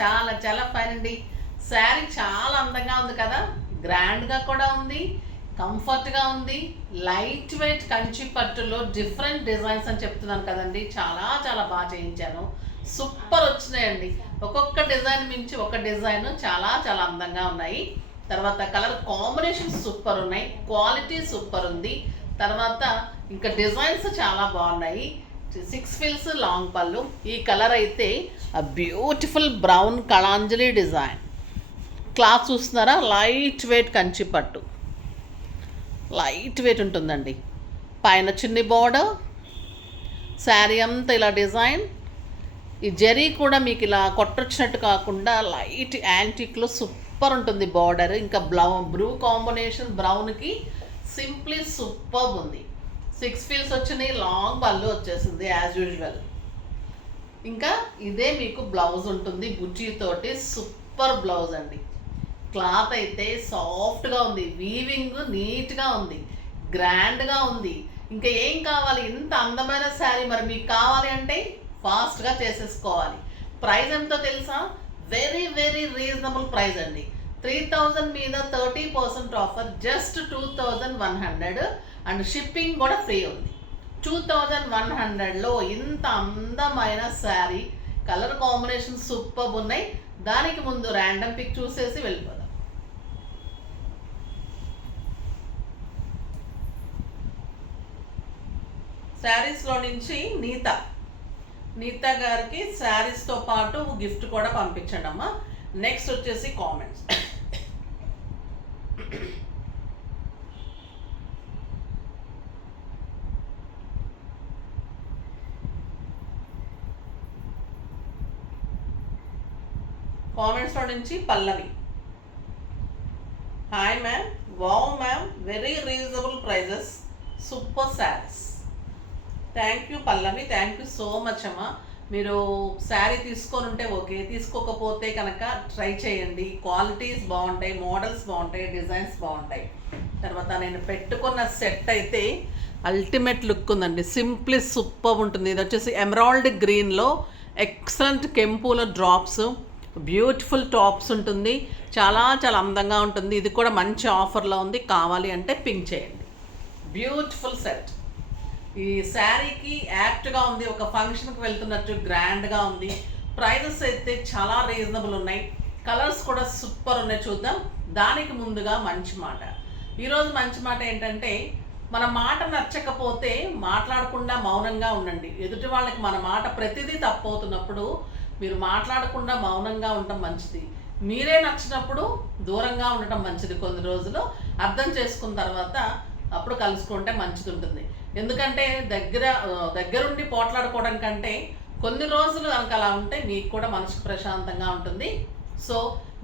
చాలా చాలా ఫైన్ అండి. శారీ చాలా అందంగా ఉంది కదా, గ్రాండ్గా కూడా ఉంది, కంఫర్ట్గా ఉంది. లైట్ వెయిట్ కంచి పట్టులో డిఫరెంట్ డిజైన్స్ అని చెప్తున్నాను కదండి, చాలా చాలా బాగా చేయించాను. సూపర్ వచ్చినాయండి. ఒక్కొక్క డిజైన్ మించి ఒక డిజైన్ చాలా చాలా అందంగా ఉన్నాయి. తర్వాత కలర్ కాంబినేషన్ సూపర్ ఉన్నాయి, క్వాలిటీ సూపర్ ఉంది. తర్వాత ఇంకా డిజైన్స్ చాలా బాగున్నాయి. 6 ఫిల్స్ లాంగ్ పళ్ళు. ఈ కలర్ అయితే beautiful brown Kalanjali design. Cloth చూస్తున్నారా, లైట్ వెయిట్ కంచి పట్టు, లైట్ వెయిట్ ఉంటుందండి. పైన చిన్ని బార్డర్, శారీ అంతా ఇలా డిజైన్. ఈ జరీ కూడా మీకు ఇలా కొట్టొచ్చినట్టు కాకుండా లైట్ యాంటిక్లో సూపర్ ఉంటుంది బార్డర్. ఇంకా బ్లూ కాంబినేషన్ బ్రౌన్కి సింప్లీ సూపర్ ఉంది. 6 ఫీల్స్ వచ్చినాయి, లాంగ్ పళ్ళు వచ్చేసింది యాజ్ యూజువల్. ఇంకా ఇదే మీకు బ్లౌజ్ ఉంటుంది బుటీతోటి, సూపర్ బ్లౌజ్ అండి. క్లాత్ అయితే సాఫ్ట్గా ఉంది, వీవింగ్ నీట్గా ఉంది, గ్రాండ్గా ఉంది. ఇంకా ఏం కావాలి, ఇంత అందమైన శారీ మరి మీకు కావాలి అంటే ఫాస్ట్గా చేసేసుకోవాలి. ప్రైస్ ఎంతో తెలుసా, వెరీ వెరీ రీజనబుల్ ప్రైస్ అండి. 3000 మీద 30% ఆఫర్, జస్ట్ 2100 అండ్ షిప్పింగ్ కూడా ఫ్రీ ఉంది. 2100లో ఇంత అందమైన శారీ, కలర్ కాంబినేషన్ సూపర్ ఉన్నాయి. దానికి ముందు ర్యాండమ్ పిక్ చూసేసి వెళ్ళిపోదాం. శారీస్లో నుంచి నీత గారికి శారీస్తో పాటు గిఫ్ట్ కూడా పంపించండి అమ్మా. నెక్స్ట్ వచ్చేసి కామెంట్స్. కామెంట్స్లో నుంచి Pallavi, hi ma'am, wow ma'am, very reasonable prices, super sarees. Thank you Pallavi, thank you so much అమ్మా. మీరు శారీ తీసుకొని ఉంటే ఓకే, తీసుకోకపోతే కనుక ట్రై చేయండి. క్వాలిటీస్ బాగుంటాయి, మోడల్స్ బాగుంటాయి, డిజైన్స్ బాగుంటాయి. తర్వాత నేను పెట్టుకున్న సెట్ అయితే అల్టిమేట్ లుక్ ఉందండి, సింప్లీ సూపర్ ఉంటుంది. ఇది వచ్చేసి ఎమరాల్డ్ గ్రీన్లో ఎక్సలెంట్ కెంపుల డ్రాప్స్, బ్యూటిఫుల్ టాప్స్ ఉంటుంది, చాలా చాలా అందంగా ఉంటుంది. ఇది కూడా మంచి ఆఫర్లో ఉంది, కావాలి అంటే పింక్ చేయండి. Beautiful set. ఈ శారీకి యాప్ట్గా ఉంది, ఒక ఫంక్షన్కి వెళ్తున్నట్టు గ్రాండ్గా ఉంది. ప్రైజెస్ అయితే చాలా రీజనబుల్ ఉన్నాయి, కలర్స్ కూడా సూపర్ ఉన్నాయి. చూద్దాం. దానికి ముందుగా మంచి మాట. ఈరోజు మంచి మాట ఏంటంటే, మన మాట నచ్చకపోతే మాట్లాడకుండా మౌనంగా ఉండండి. ఎదుటి వాళ్ళకి మన మాట ప్రతిదీ తప్పవుతున్నప్పుడు మీరు మాట్లాడకుండా మౌనంగా ఉండటం మంచిది. మీరే నచ్చినప్పుడు దూరంగా ఉండటం మంచిది. కొన్ని రోజులు అర్థం చేసుకున్న తర్వాత అప్పుడు కలుసుకుంటే మంచిది ఉంటుంది. ఎందుకంటే దగ్గరుండి పోట్లాడుకోవడం కంటే కొన్ని రోజులు కనుక అలా ఉంటే మీకు కూడా మనసుకు ప్రశాంతంగా ఉంటుంది. సో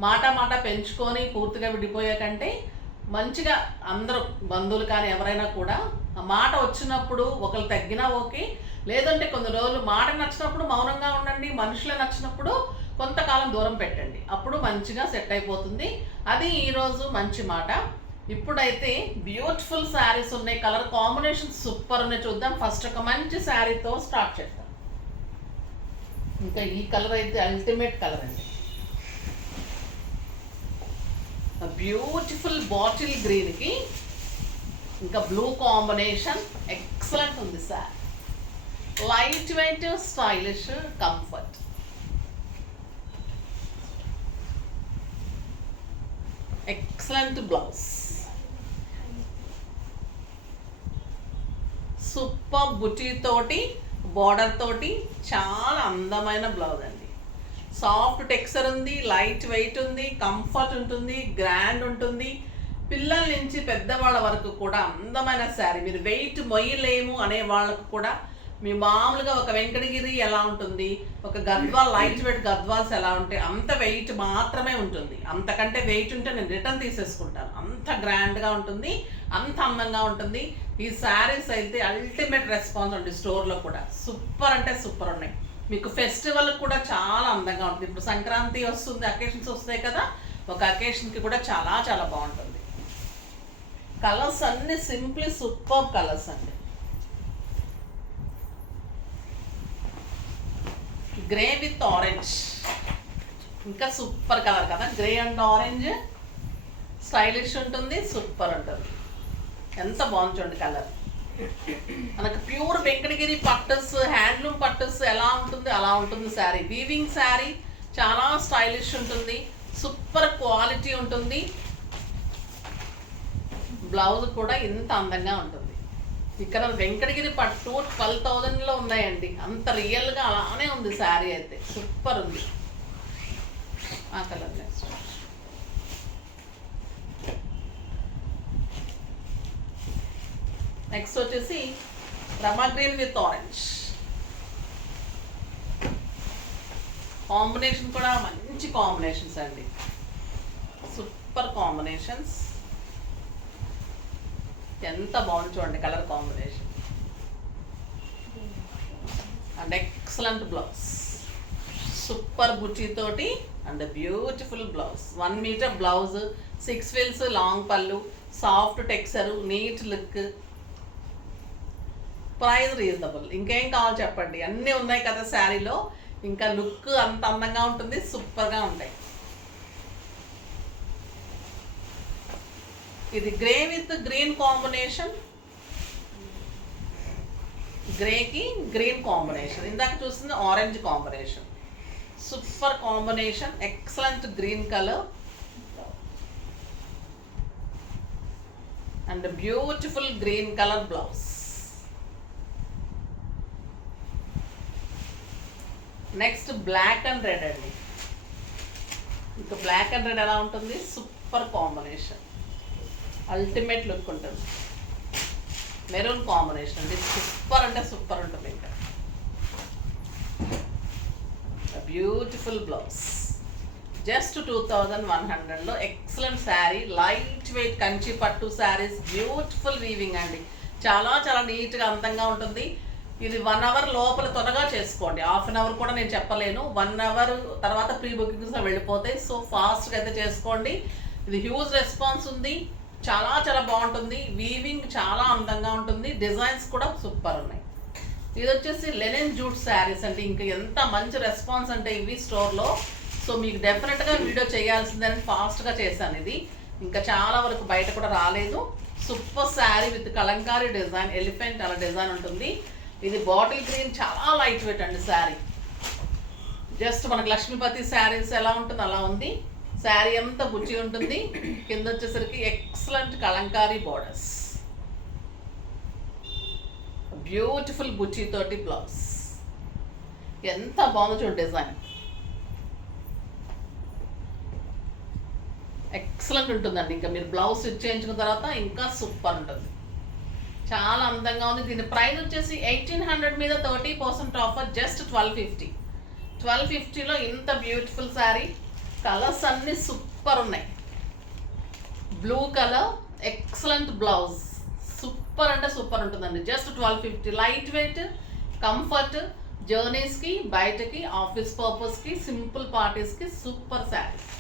మాట పెంచుకొని పూర్తిగా విడిపోయే కంటే మంచిగా అందరూ బంధువులు కానీ ఎవరైనా కూడా ఆ మాట వచ్చినప్పుడు ఒకరు తగ్గినా ఓకే, లేదంటే కొన్ని రోజులు మాట నచ్చినప్పుడు మౌనంగా ఉండండి, మనుషులే నచ్చినప్పుడు కొంతకాలం దూరం పెట్టండి, అప్పుడు మంచిగా సెట్ అయిపోతుంది. అది ఈరోజు మంచి మాట. ఇప్పుడైతే బ్యూటిఫుల్ శారీస్ ఉన్నాయి, కలర్ కాంబినేషన్ సూపర్ ఉన్నాయి. చూద్దాం. ఫస్ట్ ఒక మంచి శారీతో స్టార్ట్ చేద్దాం. ఇంకా ఈ కలర్ అయితే అల్టిమేట్ కలర్ అండి, బ్యూటిఫుల్ బాటిల్ గ్రీన్కి ఇంకా బ్లూ కాంబినేషన్ ఎక్సలెంట్ ఉంది sir. Light weight, stylish, comfort. Excellent blouse, super బుటీ తోటి బార్డర్ తోటి చాలా అందమైన బ్లౌజ్ అండి. సాఫ్ట్ టెక్స్చర్ ఉంది, లైట్ వెయిట్ ఉంది, కంఫర్ట్ ఉంటుంది, గ్రాండ్ ఉంటుంది. పిల్లల నుంచి పెద్దవాళ్ళ వరకు కూడా అందమైన శారీ. మీరు వెయిట్ మొయ్యలేము అనే వాళ్ళకు కూడా, మీ మామూలుగా ఒక వెంకటగిరి ఎలా ఉంటుంది, ఒక గద్వాల్ లైట్ వెయిట్ గద్వాల్స్ ఎలా ఉంటాయి, అంత వెయిట్ మాత్రమే ఉంటుంది. అంతకంటే వెయిట్ ఉంటే నేను రిటర్న్ తీసేసుకుంటాను. అంత గ్రాండ్గా ఉంటుంది, అంత అందంగా ఉంటుంది. ఈ శారీస్ అయితే అల్టిమేట్ రెస్పాన్స్ ఉంది. స్టోర్లో కూడా సూపర్ అంటే సూపర్ ఉన్నాయి. మీకు ఫెస్టివల్ కూడా చాలా అందంగా ఉంటుంది. ఇప్పుడు సంక్రాంతి వస్తుంది, అకేషన్స్ వస్తాయి కదా, ఒక అకేషన్కి కూడా చాలా చాలా బాగుంటుంది. కలర్స్ అన్ని సింప్లీ సూపర్ కలర్స్ అండి. గ్రే విత్ ఆరెంజ్, ఇంకా సూపర్ కలర్ కదా, గ్రే అండ్ ఆరెంజ్, స్టైలిష్ ఉంటుంది, సూపర్ ఉంటుంది. ఎంత బాగుంది చూడండి కలర్. మనకు ప్యూర్ వెంకటగిరి పట్టస్, హ్యాండ్లూమ్ పట్టస్ ఎలా ఉంటుంది అలా ఉంటుంది శారీ. వీవింగ్ శారీ, చాలా స్టైలిష్ ఉంటుంది, సూపర్ క్వాలిటీ ఉంటుంది. బ్లౌజ్ కూడా ఇంత అందంగా ఉంటుంది. ఇక్కడ వెంకటగిరి పట్టు 12,000లో ఉన్నాయండి. అంత రియల్గా అలానే ఉంది శారీ అయితే, సూపర్ ఉంది. ఆ కలర్ నెక్స్ట్ వచ్చేసి Rama green with orange combination, కూడా మంచి కాంబినేషన్స్ అండి, సూపర్ కాంబినేషన్స్. ఎంత బాగుంది చూడండి colour combination. And excellent blouse, super బుచ్చి తోటి and beautiful blouse. 1 metre blouse, 6 ఫిల్స్, లాంగ్ పళ్ళు, soft texture, neat look, price reasonable. ఇంకేం కావాలి చెప్పండి, అన్నీ ఉన్నాయి కదా శారీలో. ఇంకా లుక్ అంత అందంగా ఉంటుంది, సూపర్గా ఉంటాయి. ఇది గ్రే విత్ గ్రీన్ కాంబినేషన్, గ్రేకి గ్రీన్ కాంబినేషన్. ఇందాక చూస్తుంది orange combination, super combination, excellent green colour and beautiful green colour blouse. Next black and red అండి. ఇంకా బ్లాక్ అండ్ రెడ్ ఎలా ఉంటుంది, సూపర్ కాంబినేషన్, అల్టిమేట్ లుక్ ఉంటుంది. మెరూన్ కాంబినేషన్ అండి, super అంటే సూపర్ ఉంటుంది. ఇంకా బ్యూటిఫుల్ బ్లౌజ్, జస్ట్ 2,100లో excellent sari. Light weight Kanchi పట్టు శారీస్, బ్యూటిఫుల్ వీవింగ్ అండి, చాలా చాలా నీట్గా అందంగా ఉంటుంది. ఇది 1 అవర్ లోపల త్వరగా చేసుకోండి. హాఫ్ అన్ అవర్ కూడా నేను చెప్పలేను, 1 అవర్ తర్వాత ప్రీ బుకింగ్స్ వెళ్ళిపోతాయి. సో ఫాస్ట్గా అయితే చేసుకోండి. ఇది హ్యూజ్ రెస్పాన్స్ ఉంది, చాలా చాలా బాగుంటుంది. వీవింగ్ చాలా అందంగా ఉంటుంది, డిజైన్స్ కూడా సూపర్ ఉన్నాయి. ఇది వచ్చేసి లెనిన్ జూట్ శారీస్ అంటే ఇంకా ఎంత మంచి రెస్పాన్స్ అంటే ఇవి స్టోర్లో. సో మీకు డెఫినెట్గా వీడియో చేయాల్సిందని ఫాస్ట్గా చేశాను. ఇది ఇంకా చాలా వరకు బయట కూడా రాలేదు. Super sari with Kalamkari design, elephant అలా డిజైన్ ఉంటుంది. ఇది బాటిల్ గ్రీన్, చాలా లైట్ వెయిట్ అండి శారీ. జస్ట్ మనకు లక్ష్మీపతి శారీస్ ఎలా ఉంటుంది అలా ఉంది. శారీ అంతా బుచ్చి ఉంటుంది. కింద వచ్చేసరికి ఎక్సలెంట్ కలంకారీ బోర్డర్స్, బ్యూటిఫుల్ బుచ్చి తోటి బ్లౌజ్. ఎంత బాగుందో చూడు డిజైన్, ఎక్సలెంట్ ఉంటుందండి. ఇంకా మీరు బ్లౌజ్ స్టిచ్ చేయించుకున్న తర్వాత ఇంకా సూపర్ ఉంటుంది, చాలా అందంగా ఉంది. దీని ప్రైస్ వచ్చేసి 1,800 మీద 30% ఆఫర్, జస్ట్ 1250. 1250లో ఇంత బ్యూటిఫుల్ శారీ. కలర్స్ అన్నీ సూపర్ ఉన్నాయి. Blue colour, excellent blouse, super అంటే సూపర్ ఉంటుందండి. జస్ట్ 1250, లైట్ వెయిట్, కంఫర్ట్, జర్నీస్కి, బయటకి, ఆఫీస్ పర్పస్కి, సింపుల్ పార్టీస్కి super saris.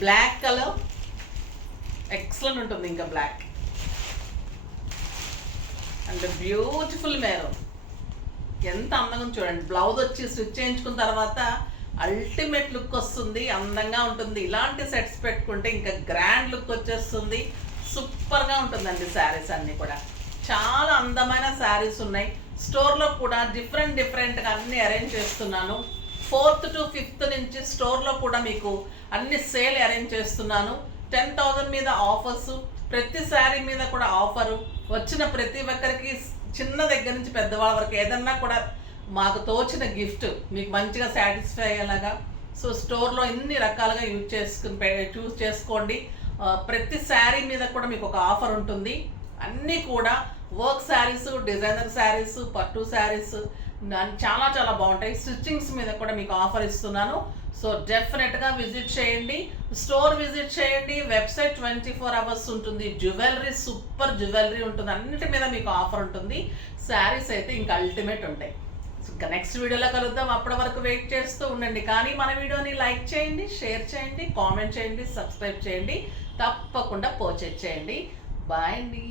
Black colour excellent ఉంటుంది, ఇంకా బ్లాక్ అండ్ బ్యూటిఫుల్ మెరూన్. ఎంత అందంగా చూడండి. బ్లౌజ్ వచ్చి స్టిచ్ చేయించుకున్న తర్వాత అల్టిమేట్ లుక్ వస్తుంది, అందంగా ఉంటుంది. ఇలాంటి సెట్స్ పెట్టుకుంటే ఇంకా గ్రాండ్ లుక్ వచ్చేస్తుంది, సూపర్గా ఉంటుందండి. శారీస్ అన్నీ కూడా చాలా అందమైన శారీస్ ఉన్నాయి. స్టోర్లో కూడా డిఫరెంట్గా అన్నీ అరేంజ్ చేస్తున్నాను. 4th to 5th నుంచి స్టోర్లో కూడా మీకు అన్ని సేల్ అరేంజ్ చేస్తున్నాను. 10,000 మీద ఆఫర్స్, ప్రతి శారీ మీద కూడా ఆఫరు. వచ్చిన ప్రతి ఒక్కరికి చిన్న దగ్గర నుంచి పెద్దవాళ్ళ వరకు ఏదన్నా కూడా మాకు తోచిన గిఫ్ట్ మీకు మంచిగా సాటిస్ఫై అయ్యేలాగా. సో స్టోర్లో ఇన్ని రకాలుగా చూస్ చేసుకోండి. ప్రతి శారీ మీద కూడా మీకు ఒక ఆఫర్ ఉంటుంది. అన్నీ కూడా వర్క్ శారీస్, డిజైనర్ శారీస్, పట్టు శారీస్ చాలా చాలా బాగుంటాయి. స్టిచ్చింగ్స్ మీద కూడా మీకు ఆఫర్ ఇస్తున్నాను. సో డెఫినెట్గా విజిట్ చేయండి, స్టోర్ విజిట్ చేయండి. వెబ్సైట్ 24 hours ఉంటుంది. జ్యువెలరీ, సూపర్ జ్యువెలరీ ఉంటుంది, అన్నిటి మీద మీకు ఆఫర్ ఉంటుంది. శారీస్ అయితే ఇంకా అల్టిమేట్ ఉంటాయి. ఇంకా నెక్స్ట్ వీడియోలో కలుద్దాం. అప్పటి వరకు వెయిట్ చేస్తూ ఉండండి. కానీ మన వీడియోని లైక్ చేయండి, షేర్ చేయండి, కామెంట్ చేయండి, సబ్స్క్రైబ్ చేయండి, తప్పకుండా పర్చేజ్ చేయండి. బాయ్ అండి.